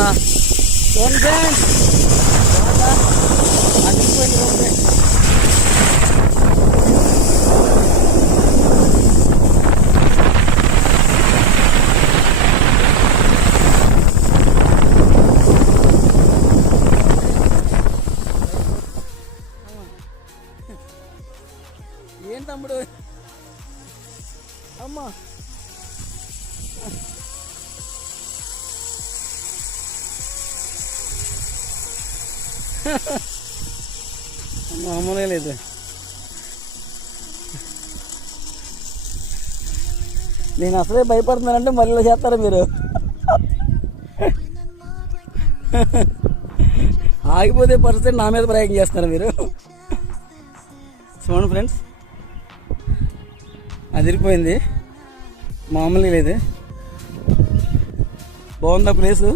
చూడండి ఫ్రెండ్స్, అదిరిపోయింది రోడ్డు. ఏం తమ్ముడు అమ్మా మామూలే లేదు. నేను అసలే భయపడుతున్నానంటే మళ్ళీ చేస్తారా మీరు? ఆగిపోతే పరిస్థితి నా మీద ప్రయోగం చేస్తున్నారు మీరు. చూడండి ఫ్రెండ్స్, అదిరిపోయింది, మామూలుగా లేదు. బాగుందా ప్లేసు?